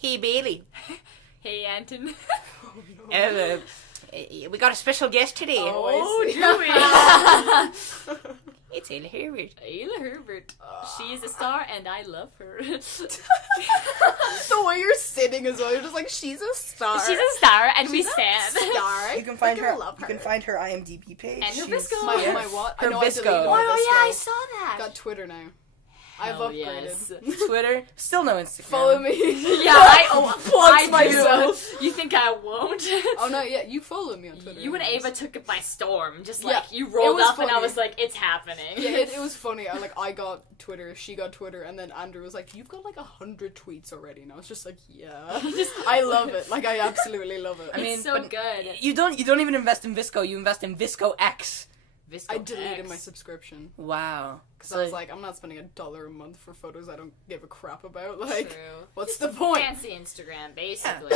Hey, Bailey. Hey, Anton. We got a special guest today. Oh, do we? It's Aela Herbert. Aela Herbert. She is a star, and I love her. The way you're sitting as well, you're just like, she's a star. She's a star, and we stand. Star. You can find her. Love her. You can find her IMDb page. And her She's- Visco. My what? Her I know I Visco. deleted Oh, my yeah, I Visco. saw that. Got Twitter now. I've Hell upgraded. yes. Twitter. Still no Instagram. Follow me. Yeah, I Plugs myself. You think I won't? Oh no, yeah, you follow me on Twitter. You and anyways. Ava took it by storm. Just Yeah, you it rolled was up, and I funny. was like, it's happening. Yeah, it was funny. I got Twitter, she got Twitter, and then Andrew was like, "You've got like 100 tweets already." And I was just like, "Yeah, I love it. Like, I absolutely love it." I mean, It's so but good. You don't even invest in Visco. You invest in Visco X. Visco I deleted X. my subscription Wow. because I was like, I'm not spending $1 a month for photos I don't give a crap about. Like, True. what's the point? Fancy Instagram, basically.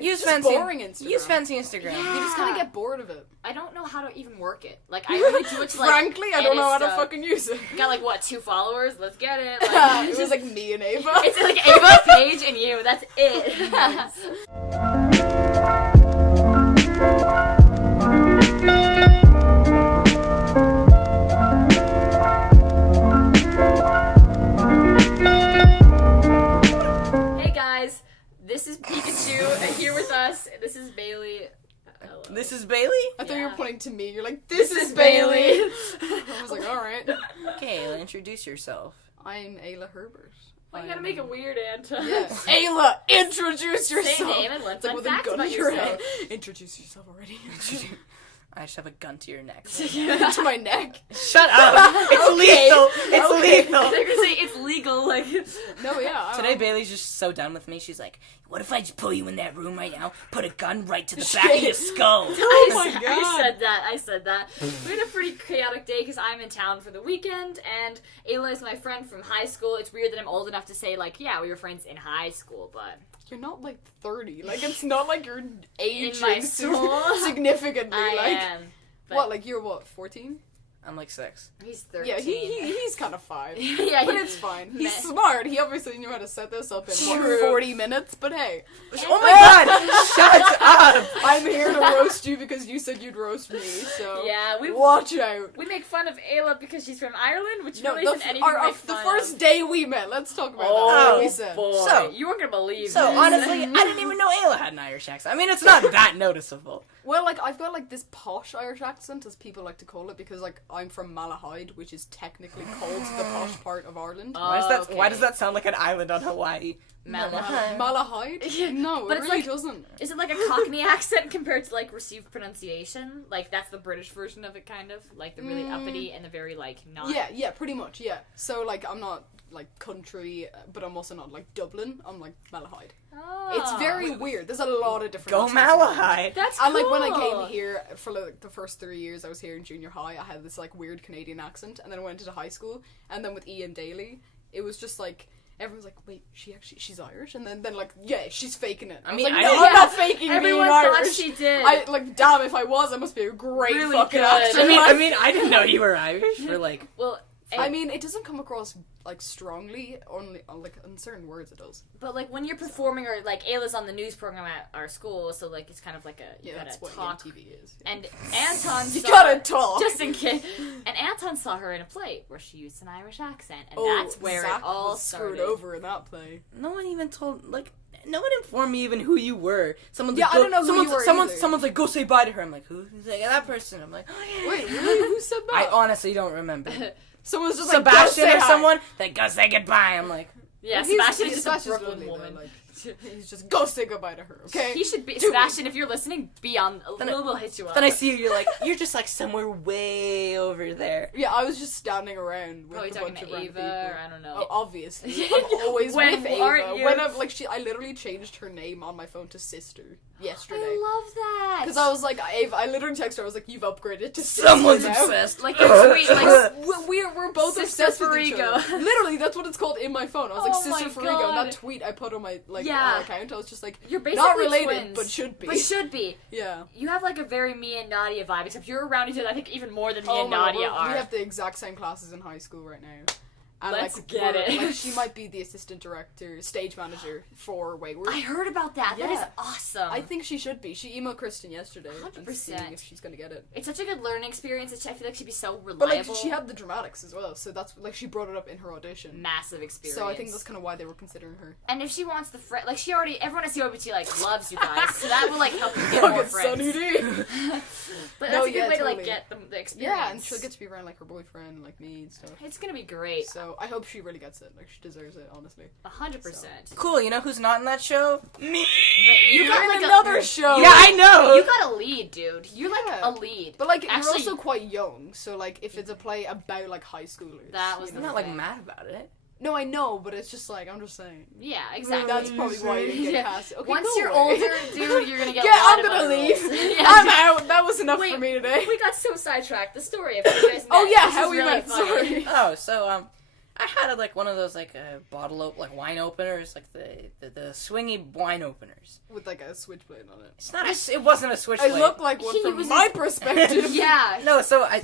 Use Just fancy. boring Instagram. Use fancy Instagram. Yeah. You just kind of get bored of it. I don't know how to even work it. Like, I really do it to, like, Frankly, I don't know how to edit stuff. fucking use it. Got, like, what, 2 followers? Let's get it. Like, It was like me and Ava. it's like Ava, Paige, and you. That's it. Hey guys, this is Pikachu here with us. This is Bailey. Hello. This is Bailey. I thought you Yeah. were pointing to me. You're like, this is Bailey. Bailey. I was like, all right. Okay, Aela, introduce yourself. I'm Aela Herbert. Why you gotta make it weird, Anton? Yeah. Ayla, introduce yourself. Say name and one It's like fun with a fact gun about to your yourself. head. Introduce yourself already. I just have a gun to your neck. to my neck. Shut up! It's Okay. lethal. It's Okay. lethal. They're gonna say it's legal, like. No, yeah. Today, Bailey's just so done with me. She's like, "What if I just pull you in that room right now, put a gun right to the back of your skull?" I said that. We had a pretty chaotic day because I'm in town for the weekend, and Aela is my friend from high school. It's weird that I'm old enough to say, like, yeah, we were friends in high school, but You're not like 30. Like, it's not like you're aging my soul, significantly. I like, am. But what? Like, you're what? 14? I'm like 6. He's 13. Yeah, he's kind of 5. Yeah, But he- it's fine. He's Meh. smart. He obviously knew how to set this up in True. 40 minutes. But hey, Oh my god! Shut up! I'm here to roast you because you said you'd roast me. So Yeah, watch out. we make fun of Aela because she's from Ireland, which No, really the, isn't anything to make the fun first of. day we met. Let's talk about that. Oh, What we said. boy. So- you weren't gonna believe So this. honestly, I didn't even know Aela had an Irish accent. I mean, it's not that noticeable. Well, like, I've got, like, this posh Irish accent, as people like to call it, because, like, I'm from Malahide, which is technically called the posh part of Ireland. Why does that? Okay. Why does that sound like an island on Hawaii? Malahide. Malahide? No, But it it's really like- doesn't. Is it like a Cockney accent compared to like received pronunciation? Like that's the British version of it, kind of like the really uppity and the very like not. Yeah, pretty much, yeah. So, like, I'm not, like, country, but I'm also not, like, Dublin. I'm, like, Malahide. Oh. It's very weird. There's a lot of different Go accents in it. Malahide. That's And, like, cool. when I came here, for, like, the first 3 years I was here in junior high, I had this, like, weird Canadian accent, and then I went into high school, and then with Ian Daly, it was just, like, everyone's like, wait, she's Irish? And then like, yeah, she's faking it. I was mean, like, I no, don't- I'm not faking Everyone being thought Irish. she did. Damn, if I was, I must be a great Really fucking good. actor. I Like, mean, I didn't know you were Irish. For like, well, I mean, it doesn't come across, like, strongly, only, like, on certain words it does. but like when you're performing or like Ayla's on the news program at our school, so like it's kind of like a you Yeah, that's gotta what talk. MTV is. And Anton You saw gotta her- talk. just in case. And Anton saw her in a play where she used an Irish accent, and that's where Zach it all was screwed started. over in that play. no one even told like. No one informed me even who you were. Someone's Yeah, like, I don't know who you were either. Someone's like, go say bye to her. I'm like, who's like, that person? I'm like, oh, yeah. Wait, really? Who said that? I honestly don't remember. Someone's just like, Sebastian go say or hi. someone that go say goodbye. I'm like, Yeah, Well, Sebastian is just a Sebastian's Brooklyn lovely, though, woman. like, he's just, go say goodbye to her, okay? He should be Do Sebastian. If you're listening, be on. Then We'll hit you up. then I see you. You're just like somewhere way over there. Yeah, I was just standing around with Probably a talking bunch to of random Ava, people. or I don't know. Oh, obviously. I'm always When with aren't Ava. you? When I've, like, I literally changed her name on my phone to Sister yesterday. I love that. Because I was like, Ava, I literally texted her, I was like, you've upgraded to Sister Someone's now. obsessed. like your tweet, like We're both Sister obsessed with each Farrigo. other. Literally, that's what it's called in my phone. I was like, Oh Sister my Farrigo. God. And that tweet I put on my, like, Yeah. account, I was just like, you're basically not related, twins, but should be. But should be. Yeah. You have like a very me and Nadia vibe, except you're around each other. I think even more than me Oh and my God, Nadia we are. have the exact same classes in high school right now. And Let's like, get it. Like, she might be the assistant director, stage manager for Wayward. I heard about that. That is Yeah. awesome. I think she should be. She emailed Kristen yesterday. 100%. And seeing if she's gonna get it. It's such a good learning experience. I feel like she'd be so reliable. But like, she had the dramatics as well, so that's like she brought it up in her audition. massive experience. So I think that's kind of why they were considering her. And if she wants the friend, like she already, everyone at COBT like loves you guys, so that will like help you get more friends. Sunny D. But No, that's a good yeah, way to totally. like get the experience. Yeah, and she'll get to be around like her boyfriend, and, like me and stuff. It's gonna be great. So I hope she really gets it. Like she deserves it, honestly. 100%. Cool, you know who's not in that show? Me! You got You're like in another show. Yeah, I know! You got a lead, dude. You're like Yeah. a lead. But like Actually- you're also quite young, so like if it's a play about like high schoolers, That was you I'm know? not like mad about it. No, I know, but it's just like I'm just saying. Yeah, exactly. That's probably why you didn't get Yeah. cast. Okay, Once go you're away. older, dude, you're gonna get. Yeah, a lot I'm of gonna other leave. roles. Yeah. I'm out. That was enough Wait, for me today. We got so sidetracked. The story of how you guys met. Oh yeah, This how is we really met. funny. Sorry. Oh, so, I had like one of those like like wine openers, like the swingy wine openers. With like a switchblade on it. It's not it wasn't a I switchblade. look like one He from was my his- perspective. Yeah. No, so I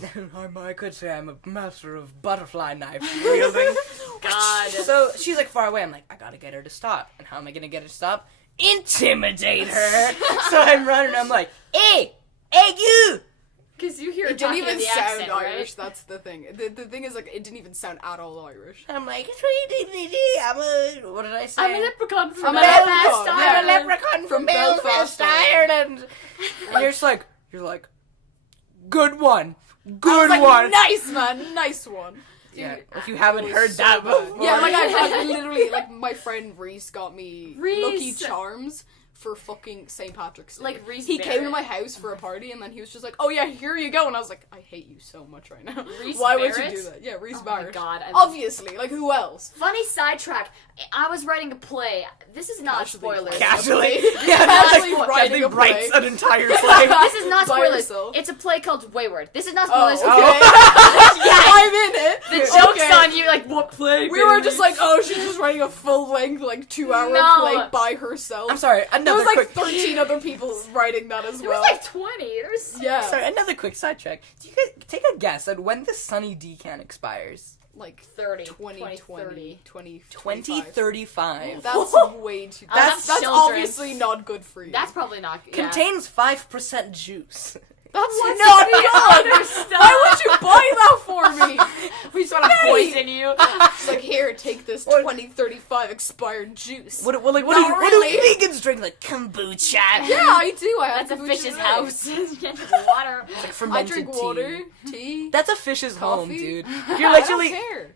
could say I'm a master of butterfly knife wielding. God. So she's like far away. I'm like, I gotta get her to stop. And how am I gonna get her to stop? Intimidate her. So I'm running. I'm like, hey, you. Because you hear It didn't talking even in the sound accent, Irish. right? That's the thing. The thing is like it didn't even sound at all Irish. I'm like, what did I say? I'm a leprechaun from I'm a Belfast, leprechaun, I'm Ireland. a leprechaun from Belfast, Ireland. And you're like, good one. Good Like, one. nice man, nice one. Yeah, Dude, if you haven't It was heard so that bad. before. Yeah, like I literally like my friend Reese got me Reese. Lucky Charms for fucking St. Patrick's Day. Like Reese he came to Barrett. my house for a party and then he was just like, "Oh yeah, here you go," and I was like, "I hate you so much right now. Reese Why would Barrett? you do that?" Yeah, Reese Oh my Barrett. God, I love- Obviously, like who else? Funny sidetrack. I was writing a play. This is not Casually. spoilers. Casually, Casually like, writing a play. writes an entire play. This is not By spoilers. yourself. It's a play called Wayward. This is not Oh, spoilers. okay. Yeah. I'm in it. The joke's Okay. on you. Like what play? We were baby? just like, oh, she's just writing a full length, like 2-hour No. play by herself. I'm sorry, There another was like quick 13 other people writing that as There well. was like 20. There's yeah, Sorry, another quick sidetrack. Do you guys take a guess at when the Sunny D can expires? like 30. 2020, 2030. 2035. That's way too. Oh, That's that's children. obviously not good for you. That's probably not. Yeah. Contains 5% juice. That's What's not the good. other stuff? Why would you buy that for me? We just want to poison you. It's like, here, take this 2035 expired juice. What Not do really. vegans drink? Like kombucha. Yeah, I do. I have That's a kombucha fish's today. house. Water. Like I fermented drink tea. water, tea. That's a fish's home, Coffee? dude. You're I don't literally care.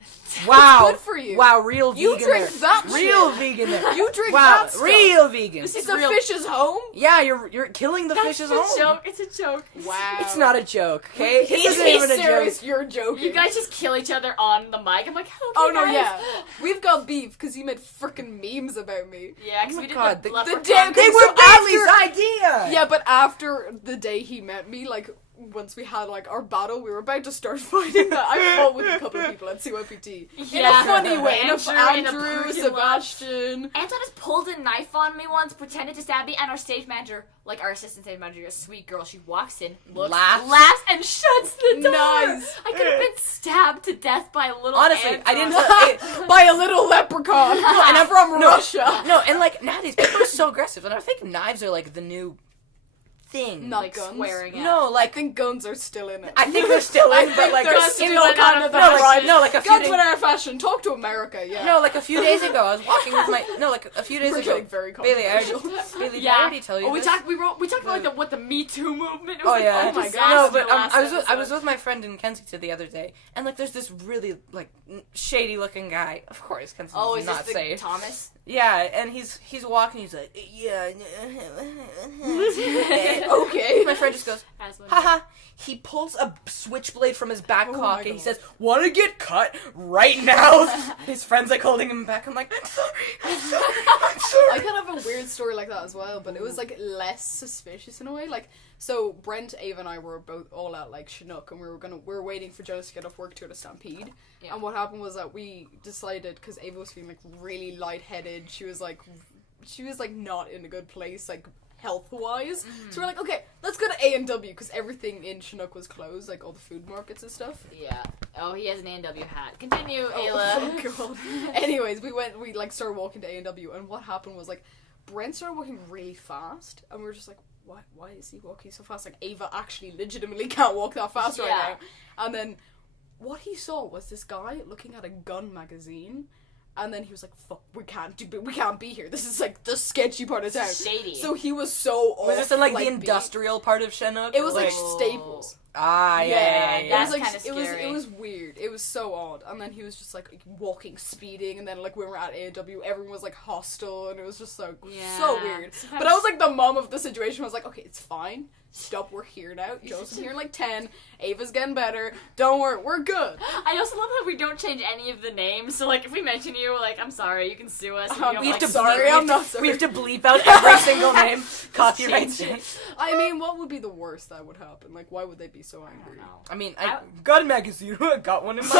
wow. It's good for you. Wow, real You vegan. drink there. that real shit. vegan. There. You drink wow, that stuff. real vegan. It's real. a fish's home. Yeah, you're killing the fish's It's a home. joke. It's a joke. Wow. It's not a joke, okay? This He's isn't even a serious. joke. You're joking. You guys just kill each other on the mic. I'm like, okay, Oh no, guys. yeah. We've got beef because you made freaking memes about me. Yeah, because Oh we my did God, the, the leprechaun damn They thing. were So Adley's after- idea. Yeah, but after the day he met me, like once we had like our battle, we were about to start fighting. That I fought with a couple of people at CYPT in Yeah. a funny way. In a Andrew in a Andrew, parking lot. Sebastian. Anton just pulled a knife on me once, pretended to stab me, and our stage manager, like our assistant stage manager, a sweet girl, she walks in, looks, Laughs. and shuts the door. Nice. I could have been stabbed to death by a little Honestly, Anton. I didn't. By a little leprechaun. And I'm from No. Russia. No, and like nowadays people are so aggressive, and I think knives are like the new thing. Not like guns. swearing at. No, I like think guns are still in it. I think they're still in, but like they're guns still still went kind out of of the fashion. pride. no, like a few Guns days. went out of fashion. Talk to America, yeah. No, like a few days ago, I was walking with my like a few days We're ago. getting very Bailey, I controversial. Bailey, did Yeah. I already tell you Oh, we this? talked about like what the Me Too movement. It was Oh like, yeah. oh my God. god. No, but I was with my friend in Kensington the other day, and like there's this really like shady looking guy. Of course, Kensington's Oh, is not this the safe. Thomas? Yeah, and he's walking. He's like, yeah. Okay. My friend just goes, Aslan. haha. He pulls a switchblade from his back Oh my pocket. He God. says, "Want to get cut right now?" His friend's like holding him back. I'm like, "I'm sorry, I'm sorry, I'm sorry." I kind of have a weird story like that as well, but it was like less suspicious in a way. Like, so Brent, Ava, and I were both all at like Chinook, and we were waiting for Jonas to get off work to go to Stampede. Yeah. And what happened was that we decided, because Ava was feeling like really lightheaded, she was like not in a good place. Like health-wise. So we're like, okay, let's go to A&W, because everything in Chinook was closed, like all the food markets and stuff. Yeah. Oh, he has an A&W hat. Continue, Oh, Aela. oh god. Anyways, we like started walking to A&W, and what happened was like Brent started walking really fast, and we were just like, why is he walking so fast? Like Ava actually legitimately can't walk that fast right now. And then what he saw was this guy looking at a gun magazine. And then he was like, fuck, we can't be here. This is like the sketchy part of town. Shady. So he was so off. Was this in like the beat. industrial part of Chinook? It was like Oh. Staples. Ah, yeah. It That's was like kinda scary. it was weird. It was so odd. And then he was just like walking, speeding, and then like when we were at A&W, everyone was like hostile, and it was just so weird. Sometimes- But I was like the mom of the situation. I was like, okay, it's fine. Stop, we're here now. Joseph's here in like 10. Ava's getting better. Don't worry, we're good. I also love how we don't change any of the names. So, like, if we mention you, like, I'm sorry, you can sue us. And We don't, have like, to- sorry, I'm not sorry. We have to bleep out every single name. Copyright. change it. I mean, what would be the worst that would happen? Like, why would they be so angry? I mean, I got a magazine. I got one in my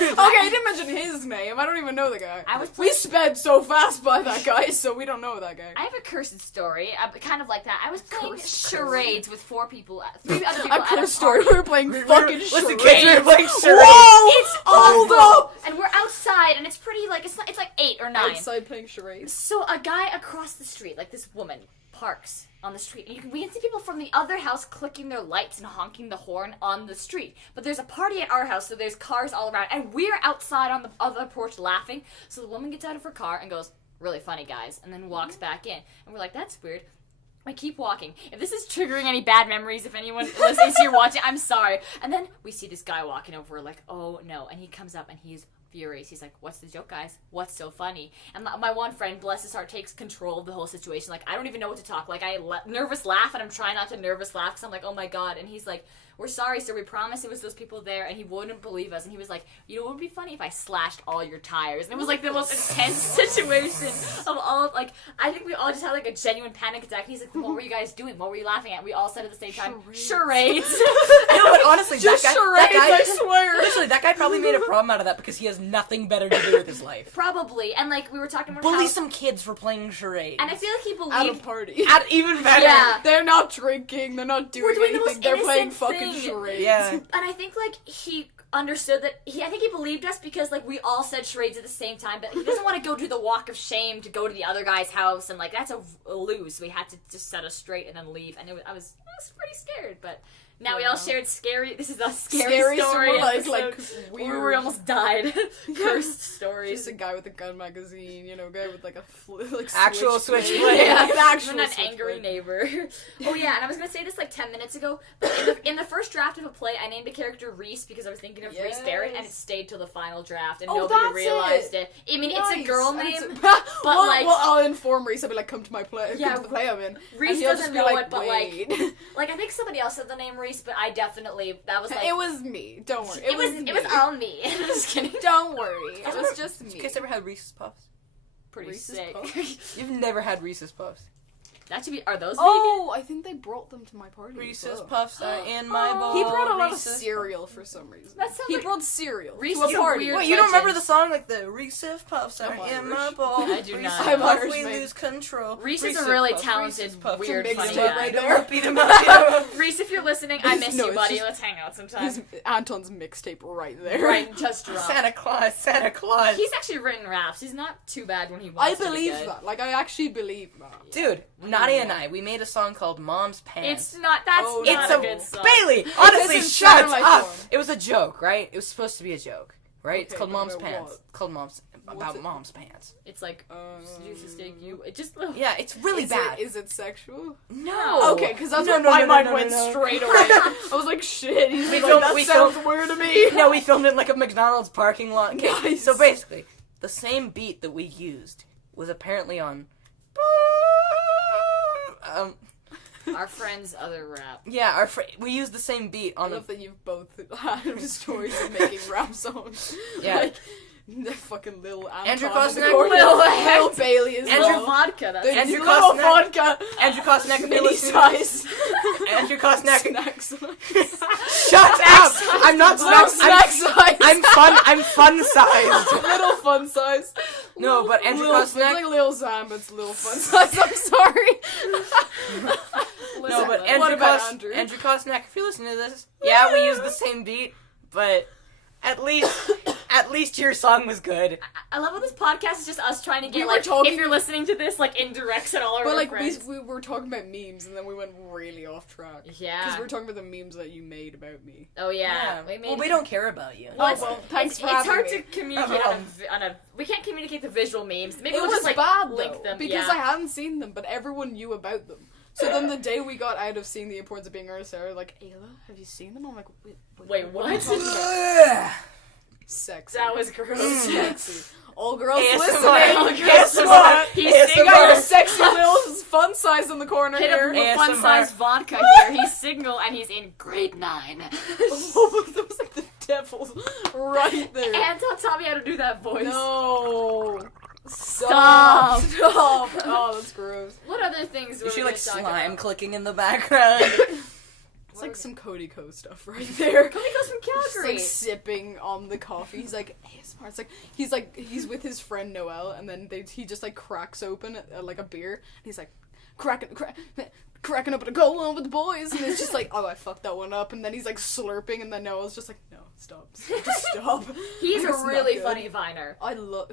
Okay, I didn't mention his name. I don't even know the guy. We sped so fast by that guy, so we don't know that guy. I have a cursed story, kind of like that. I was playing Cursed charades with 4 people, 3 other people A at a cursed story. party. We were playing fucking charades. Listen, kids, we were playing charades. Whoa! It's Hold awful. up! And we're outside, and it's pretty, like, it's like 8 or 9. Outside playing charades. So a guy across the street, like this woman, parks on the street, and we can see people from the other house clicking their lights and honking the horn on the street. But there's a party at our house, so there's cars all around, and we're outside on the other porch laughing. So the woman gets out of her car and goes, "Really funny, guys," and then walks back in. And we're like, "That's weird." I keep walking. If this is triggering any bad memories, if anyone is here watching, I'm sorry. And then we see this guy walking over, we're like, oh no. And he comes up and he's furious. He's like, "What's the joke, guys? What's so funny?" And my one friend, bless his heart, takes control of the whole situation. Like, I don't even know what to talk. Like, I nervous laugh, and I'm trying not to nervous laugh because I'm like, oh my god. And he's like, "We're sorry, sir. We promise it was those people there." And he wouldn't believe us. And he was like, "You know what would be funny if I slashed all your tires?" And it was like the most intense situation of all. Like, I think we all just had like a genuine panic attack. And he's like, "What were you guys doing? What were you laughing at?" We all said at the same time, "Charades." No, but honestly, Just that charades, guy, I swear. Literally, that guy probably made a problem out of that because he has nothing better to do with his life. Probably. And like we were talking about Bully how, some kids for playing charades. and I feel like he At a believed. party. Even better. Yeah. They're not drinking, they're not doing, doing the anything, most they're playing innocent fucking thing. charades. Yeah. And I think like he understood that I think he believed us because like we all said charades at the same time, but he doesn't want to go do the walk of shame to go to the other guy's house, and like that's a lose. So we had to just set us straight and then leave. And I was pretty scared, but now we all shared scary. This is a scary story. like episode weird. where we almost died. Cursed stories. Just a guy with a gun magazine, you know, guy with like a Actual switchblade. switchblade. Yeah, an And actual an switchblade. angry neighbor. Oh yeah, and I was gonna say this like 10 minutes ago, but in the first draft of a play, I named a character Reese because I was thinking of Reese Barrett, and it stayed till the final draft, and nobody that's realized it. I mean, it's a Nice. girl And name, it's but well, like, well, I'll inform Reese. I'll be like, "Come to my play. Yeah, come to the play I'm in." Reese And he'll doesn't just be know like, it, but "Wait." like I think somebody else said the name Reese, but I definitely that was like it was me. Don't worry. it was me. all me. Just kidding. Don't worry. It was just me. You guys ever had Reese's Puffs? Pretty Reese's sick. Puffs? You've never had Reese's Puffs. That should be. Are those? Oh, I think they brought them to my party. as Reese's well. Puffs are in my bowl. He brought a lot of Reese's cereal for some reason. That sounds He like- brought cereal Reese to is a a party. weird- Wait, you don't remember legend. the song like the Reese's Puffs are I'm in my Irish. bowl? I do Reese's not. I'm Puffs, Irish, we mate. lose control. Reese is Reese's a really Puffs, talented, Reese's Puffs. weird, It's a funny mixtape guy. right Beat 'em there. up, beat 'em up. Reese, if you're listening, I miss No, you, it's buddy. just- Let's hang out sometime. His Anton's mixtape right there. Right, just drunk. Santa Claus, Santa Claus. He's actually written raps. He's not too bad when he I wants to be believe good. that. Like, I actually believe that. Dude, Nadia and I, we made a song called Mom's Pants. It's not. That's Oh, not It's a a good song. Bailey. Honestly, doesn't shut sound like up. one. It was a joke, right? It was supposed to be a joke, right? It's Okay, called but Mom's about Pants. what? Called Mom's about it? Mom's Pants. It's like used to stake you. It just Yeah, it's really Is bad. Is it sexual? No. Okay, because that's No, what no, my no, mind no, went no. straight away. I was like, shit. He's We like, filmed- that we sounds filmed- weird to me. No, we filmed it in like a McDonald's parking lot. Okay, Nice. so basically, the same beat that we used was apparently on. our friend's other rap. Yeah, we used the same beat I on love that you've both had stories of making rap songs. Yeah. Like, the fucking little Anton Andrew in the Kosnick, corner. Lil Lil Bailey is Andrew Little vodka. That's The Andrew little Kosnick. vodka. Andrew Kosnick, if you're Mini listening, size. Andrew Kosnak. Snack size. Shut up! I'm not Little snack. snack size. I'm fun sized. Little fun size. No, but Andrew Little, it's Kosnak. like Lil Zam, but it's little fun size. I'm sorry. No, but What Andrew, about Andrew? Andrew Kosnak, if you're listening to this, yeah, we use the same beat, but at least your song was good. I love how this podcast is just us trying to get, We were like, talking- if you're listening to this, like, indirects and all our But like friends. we were talking about memes, and then we went really off track. Yeah. Because we were talking about the memes that you made about me. Oh, yeah. We don't care about you. Well, well, thanks for it's having hard me. to communicate on a... We can't communicate the visual memes. Maybe It we'll was just, like, bad link though, them. because yeah. I hadn't seen them, but everyone knew about them. So then the day we got out of seeing The Importance of Being Earnest, they were like, Aela, have you seen them? I'm like, Wait, what? are you what? talking about? Sexy. That was gross. Sexy. All girls ASMR. listening. Guess Guess what? He's ASMR. single. You got your sexy little fun size in the corner Hit here. him with ASMR. fun-sized vodka here. He's single and he's in grade 9. Oh, that was like the devil's right there. Anton taught me how to do that voice. No. Stop. Stop. Oh, that's gross. What other things were You we see gonna like talk slime about? clicking in the background. It's like some Cody Co stuff right there. Cody goes from Just Calgary. like sipping on the coffee. He's like ASMR. It's like he's with his friend Noel, and then he just like cracks open like a beer, and he's like cracking open a cold one with the boys, and it's just like, oh, I fucked that one up, and then he's like slurping, and then Noel's just like, no, stop, just stop. He's It's a not really good. funny viner.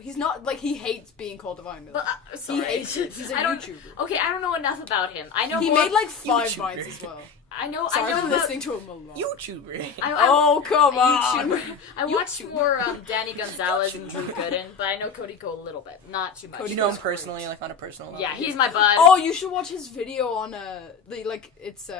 He's not like, he hates being called a viner. But He sorry. hates it. He's a I don't- YouTuber. Okay, I don't know enough about him. I know He more. made like 5 YouTuber. vines as well. I know. Sorry, I know I've been about- listening to him a lot. YouTuber. Oh, come on. YouTuber. I watched more Danny Gonzalez and Drew Gooden, but I know Cody Co a little bit, not too much. Cody You know him Co's personally, like on a personal level. Yeah, he's my bud. Oh, you should watch his video on it's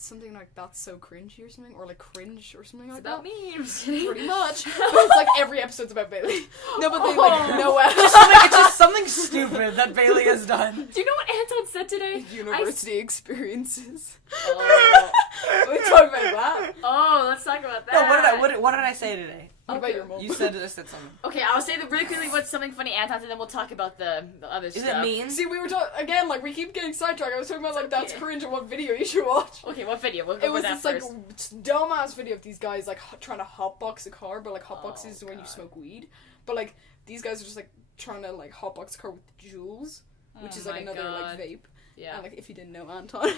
something like That's So Cringy or something, or like Cringe or something It's like about that. me. I'm just kidding. Pretty much. But it's like every episode's about Bailey. No, but they like Noel. It's just something stupid that Bailey has done. Do you know what Anton said today? University experiences. Oh. We talk about that. Oh, let's talk about that. No, what did I say today? What about your mom? You said something. Okay, I'll say really quickly what's something funny Anton, and then we'll talk about the other Is stuff. it mean? See, we were talking again. Like we keep getting sidetracked. I was talking about like That's Cringe and what video you should watch. Okay, what video? We'll go It was with this that like first. dumbass video of these guys like trying to hotbox a car, but like hotbox Oh, is when you God. smoke weed. But like these guys are just like trying to like hotbox a car with Jules, which Oh is like my another God. like vape. Yeah. And like if you didn't know Anton,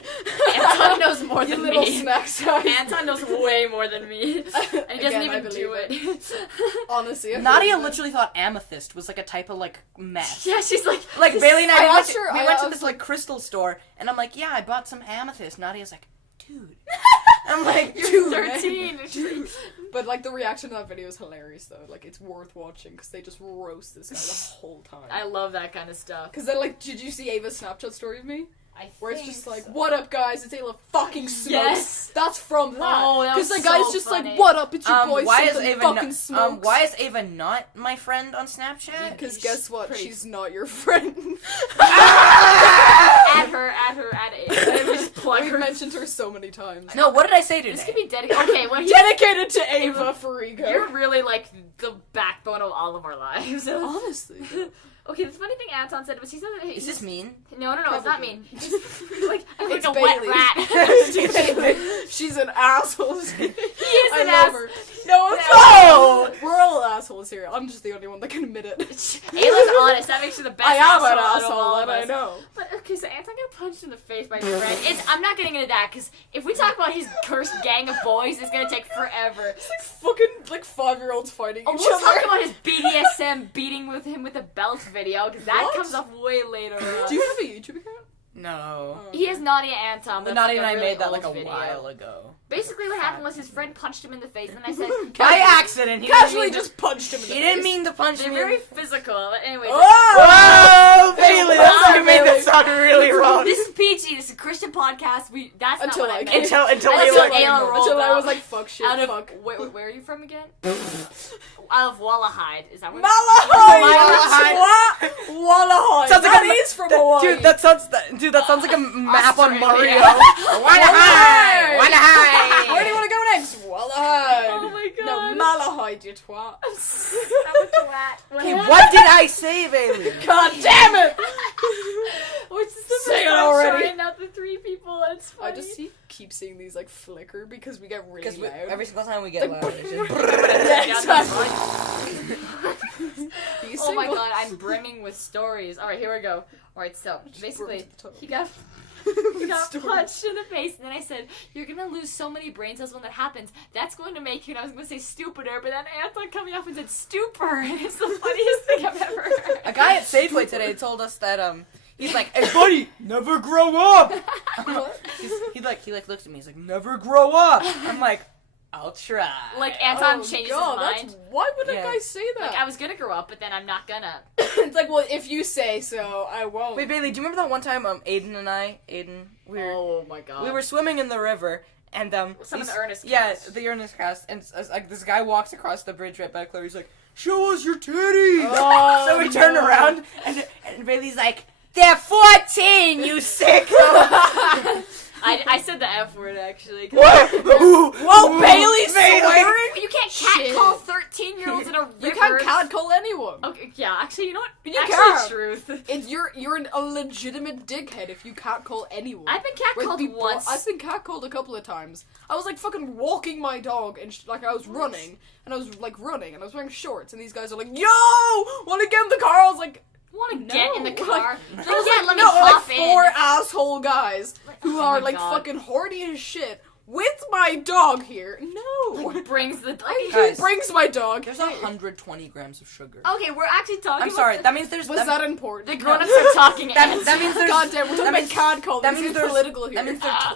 Anton knows more you than little me. snack size. Anton knows way more than me, and he doesn't Again, I even do believe it. Honestly, I Nadia believe it. literally thought amethyst was like a type of like meth. Yeah, she's like, Like Bailey and I I, asked her- we I went to asked this like crystal store, and I'm like, yeah, I bought some amethyst. Nadia's like, dude. I'm like, you're dude. 13. Dude. But like the reaction to that video is hilarious though. Like it's worth watching because they just roast this guy the whole time. I love that kind of stuff. Because then like, did you see Ava's Snapchat story of me? I Where it's think just like, so. what up guys, it's Aela fucking Smokes. Yes. That's from that. Oh, that was the guy's so just funny. like, what up, it's your boy why is something Ava fucking not, Smokes. why is Ava not my friend on Snapchat? Because guess what, Pretty- she's not your friend. Add her, add it. We just plug We've her. mentioned her so many times. No, what did I say today? This could be dedicated. Okay, well, Dedicated to Ava Farrigo. you're really like the backbone of all of our lives. Honestly. Okay, the funny thing Anton said was he said that Is this mean? No, it's not mean. Like I'm It's like a wet Bailey. rat. She's an asshole. He is I an love ass. her. No, it's No! not. We're all assholes here. I'm just the only one that can admit it. Ayla's honest. That makes her the best. I am an out of all asshole, of and I us. know. But okay, so Anton got punched in the face by his friend. I'm not getting into that because if we talk about his cursed gang of boys, it's gonna take forever. It's like fucking like 5-year-olds fighting Oh, each we'll other. talk about his BDSM beating with him with a belt video because that What? comes up way later. Do you have a YouTube account? No. He has Nadia Anton. The but Nadia and like I a really made that old like a video. while ago. Basically, what happened was his friend punched him in the face, and I said, By accident. He Casually didn't mean just punched him in to, the he face. didn't mean to punch they're me. very physical. But anyway, Whoa, Bailey! Wow, You made that Bailey. sound really wrong. this is PG. This is a Christian podcast. That's Until not what I I meant. Until Until Ayla. Ayla rolled Until I out. was like, fuck shit, Out of fuck. where are you from again? Out of Wallahide. Is that where? Malahide! Wallahide! Sounds like That a- is from Hawaii. Dude, that sounds like a map on Australia. Mario. Wallahide! Wallahide! Where do you want to go next? Wallahide! Oh my No, god. Malahide, you twat. Okay, what did I say, Bailey? God damn it! Which is the Say it first time already. trying out the three people. It's I Bailey's like flicker because we get really Because loud. every single time we get Like, loud, it's just... Be Oh my single. god, I'm brimming with stories. Alright, here we go. Alright, so basically, he got Stories. punched in the face, and then I said, "You're gonna lose so many brain cells when that happens. That's going to make you," and I was gonna say stupider, but then Anton cut me off and said stupor, and it's the funniest thing I've ever heard. A guy at Safeway today told us that, he's like, "Hey, buddy, never grow up!" He looks at me, he's like, "Never grow up!" I'm like, "I'll try." Like, Anton Oh, changes God, his that's- mind. Why would a Yeah. guy say that? Like, I was gonna grow up, but then I'm not gonna. It's like, well, if you say so, I won't. Wait, Bailey, do you remember that one time, Aiden, Oh my god. we were swimming in the river, and, Some of the Ernest Yeah, cast. the Ernest cast, and, like, this guy walks across the bridge right back there, he's like, "Show us your titties!" Oh, So we turn no. around, and Bailey's like, "They're 14, you sick!" I said the F word, actually. 'Cause Whoa, Bailey's swearing? You can't Shit. catcall 13-year-olds in a river. You can't catcall anyone. Okay, yeah, actually, you know what? You actually, can't. truth. You're a legitimate dickhead if you catcall anyone. I've been Like, catcalled people- once. I've been catcalled a couple of times. I was like fucking walking my dog and like I was running and I was wearing shorts and these guys are like, "Yo, wanna get in the car?" I was like, Want to No. get in the car? Like, Like, yeah, let me no, like hop four in. asshole guys who oh are my like God. fucking horny as shit with my dog here. No, Like, brings the. who Guys, brings my dog? There's here? 120 grams of sugar. Okay, we're actually talking. I'm sorry, About that means there's... Was that important? the grown-ups are talking. that means there's... Goddamn, we're talking that about means- catcall. that This means is there's- political here.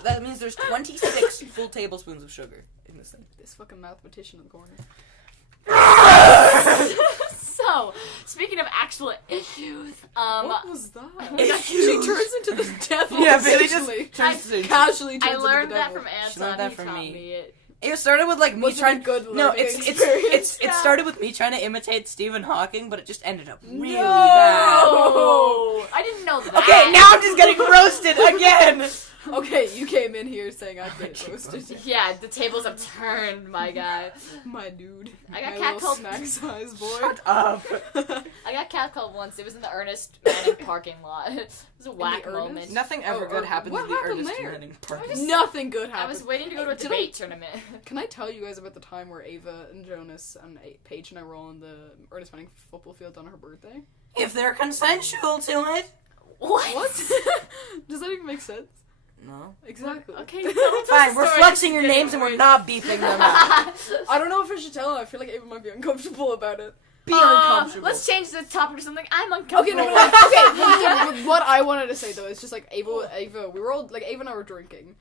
That means there's 26 full tablespoons of sugar in this thing. This fucking mathematician in the corner. So, speaking of actual issues, What was that? Issues. She turns into the devil. Yeah, Bailey just essentially. turns Casually to... turns I learned into the that devil. from Anton. She learned that He from taught me. it. It started with like me Was it a trying. good No, learning it experience? started with me trying to imitate Stephen Hawking, but it just ended up really bad. Oh, I didn't know that. Okay, now I'm just getting roasted again. Okay, you came in here saying I'd get roasted. Yeah, the tables have turned, my guy. My dude. I got My little catcalled. snack size boy. Shut up. I got catcalled once. It was in the Ernest Manning parking lot. It was a whack Ernest? moment. Nothing ever Oh, good oh, happens what in the happened Ernest there? Manning party. Nothing good I happened. was waiting to go to a Did debate tournament. Can I tell you guys about the time where Ava and Jonas and Paige and I were all on the Ernest Manning football field on her birthday? If they're consensual to it. What? Does that even make sense? No. Exactly. Okay, tell us Fine, the we're story. flexing your Getting names and we're worse. not beeping them out. I don't know if I should tell him. I feel like Ava might be uncomfortable about it. Be uncomfortable. Let's change the topic to something I'm Okay, uncomfortable no, with. okay. What I wanted to say though is just like Ava, we were all like Ava and I were drinking.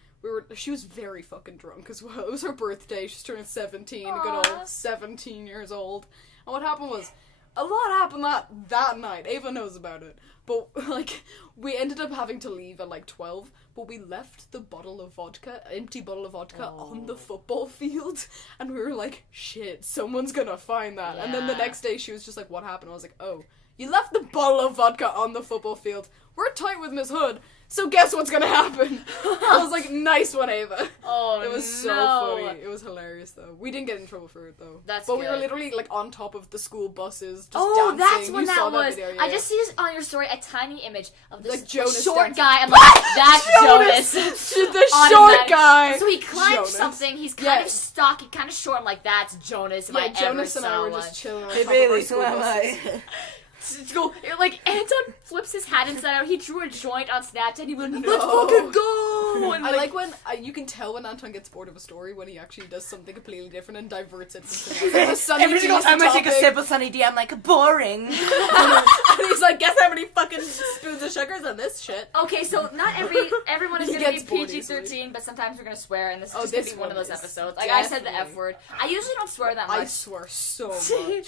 She was very fucking drunk as well. It was her birthday. She's turning 17, a good Aw. old 17 years old. And what happened was, a lot happened that night. Ava knows about it. But, like, we ended up having to leave at, like, 12. But we left the empty bottle of vodka on the football field. And we were like, shit, someone's gonna find that. And then the Yeah. next day she was just like, what happened? I was like, oh, you left the bottle of vodka on the football field. We're tight with Miss Hood. So guess what's gonna happen? I was like, nice one, Ava. Oh, It was so no. funny. It was hilarious, though. We didn't get in trouble for it, though. That's But we were good. literally, like, on top of the school buses, just Oh, dancing. that's when You that saw was. video, I yeah. just see this on your story, a tiny image of this Like Jonas short dancing. guy. I'm like, that's Jonas. The short Automatic. guy! So he climbs Jonas. something. He's kind Yeah. of stocky, kind of short. I'm like, that's Jonas. If Yeah, I ever Jonas and I saw were one. just chilling on Hey top Bailey, of our who school am buses. I? Like, Anton flips his hat inside out. He drew a joint on Snapchat. He went, No. let's fucking go! And I like when you can tell when Anton gets bored of a story when he actually does something completely different and diverts it from something else. Like a Sunny Every single D's time I take a topic. sip of Sunny D, I'm like, boring. And he's like, guess how many fucking spoons of sugar's in this shit? Okay, so not everyone is He going to gets be bored PG-13, but sometimes we're going to swear, and this is Oh, just going to this be one of one those is episodes. Like, I said the definitely. F word. I usually don't swear that I much. swear so much.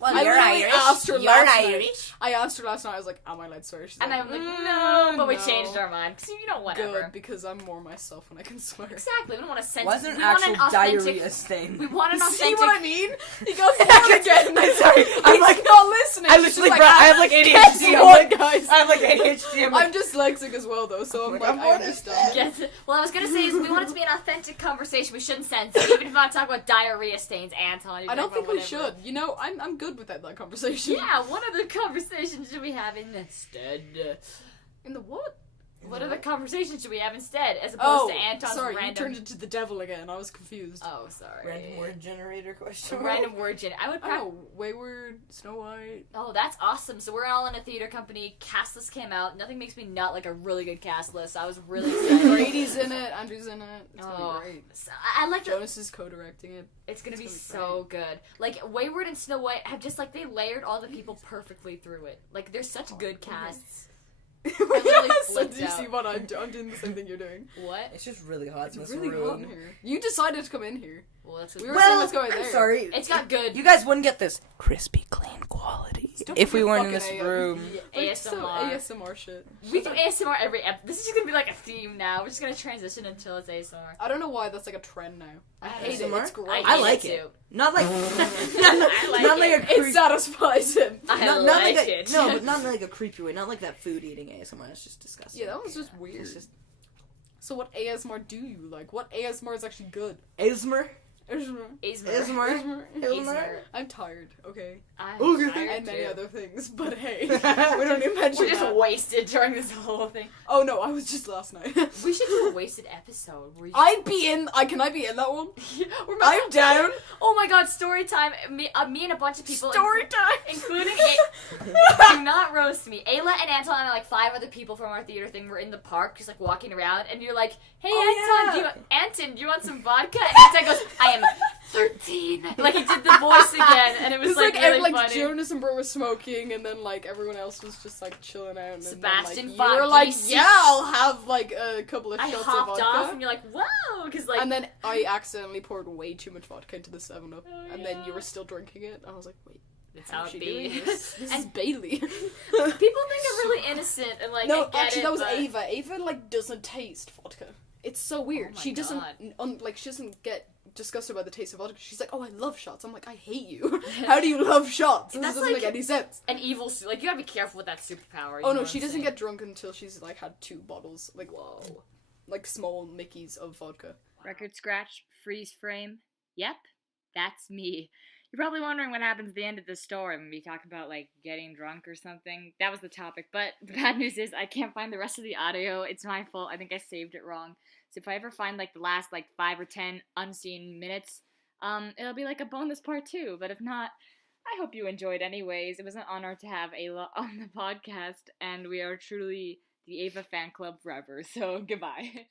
Well, I you're literally Irish. asked her You're last night. Irish. I asked her last night, I was like, am I allowed to swear? She's And like, I'm like, no, but we no. changed our mind. Because, you know, whatever. Good, because I'm more myself when I can swear. Exactly, we don't want to censor. Wasn't We want actual an authentic. diarrhea stain. We want an See authentic. what I mean? He got bored again. I'm sorry. I'm He's like, not listening. I She's literally, like, I have like ADHD. guess I'm what, like, guys? I have like ADHD. I'm I'm like, dyslexic as well, though, so I'm like, I'm I bored understand. Yes. Well, I was gonna say is we want it to be an authentic conversation. We shouldn't censor. Even if we want to talk about diarrhea stains, Anton. you I can don't talk think about we whatever. should. You know, I'm good with that conversation. Yeah, what other conversation should we have instead? In the what? What other conversations should we have instead, as opposed to Anton's sorry, random... you turned into the devil again. I was confused. Oh, sorry. Random word generator question. Random word gen. I would. Oh, Wayward, Snow White. Oh, that's awesome. So we're all in a theater company. Cast list came out. Nothing makes me not like a really good cast list. I was really excited. Brady's in it. Andrew's in it. It's gonna be great. So I like it. Jonas is co-directing it. It's gonna be so good. Like Wayward and Snow White have just like they layered all the people perfectly through it. Like they're such good casts. So do you see what I'm doing? I'm doing the same thing you're doing. What? It's just really hot in It's this really hot in room. here. You decided to come in here. Well, that's We were saying let's go in I'm there. sorry. It's got good. You guys wouldn't get this crispy, clean quality if we weren't in this room. Like, so ASMR. ASMR shit. We do ASMR every episode. This is just gonna be like a theme now. We're just gonna transition until it's ASMR. I don't know why that's like a trend now. I hate it. ASMR? It's gross. I hate like it it. too. Not like like not like it. a creep, It satisfies him. I not like like it. no, but not in like a creepy way. Not like that food eating ASMR. It's just disgusting. Yeah, that was just weird. It's just So what ASMR do you like? What ASMR is actually good? ASMR. ASMR. ASMR. I'm tired, okay? I'm Okay. tired And many too. other things, but hey, we don't even mention We're just that. wasted during this whole thing. Oh no, I was just last night. We should do a wasted episode. Where you I'd be in. Can I be in that one? We're I'm down. Oh my god, story time. Me and a bunch of people. Story time. Including do not roast me. Ayla and Anton and like 5 other people from our theater thing were in the park just like walking around and you're like, hey Anton, do you want some vodka? And Anton goes, I am 13. Like he did the voice again and it was It's like really like funny. Jonas and Bert were smoking, and then like everyone else was just like chilling out. And Sebastian then, like, fought you were like, DC. yeah, I'll have like a couple of I shots of hopped vodka. off and you're like, whoa, because like And then I accidentally poured way too much vodka into the 7-Up, Oh, and then you yeah. were still drinking it. I was like, wait, that's how how is it she doing be. this? This is And Bailey. people think I'm really innocent and like I No, get actually, it, that was but... Ava. Ava like doesn't taste vodka. It's so weird. Oh my She doesn't God. she doesn't get disgusted by the taste of vodka. She's like, oh, I love shots. I'm like, I hate you. How do you love shots? This That's doesn't like- make any sense. An evil, like you gotta be careful with that superpower. you Oh know no, what she I'm doesn't saying? get drunk until she's like had 2 bottles, like Whoa. like small Mickeys of vodka. Record scratch, freeze frame. Yep, that's me. You're probably wondering what happens at the end of this story when we talk about, like, getting drunk or something. That was the topic, but the bad news is I can't find the rest of the audio. It's my fault. I think I saved it wrong. So if I ever find, like, the last, like, 5 or 10 unseen minutes, it'll be, like, a bonus part 2. But if not, I hope you enjoyed anyways. It was an honor to have Aela on the podcast, and we are truly the Ava fan club forever. So, goodbye.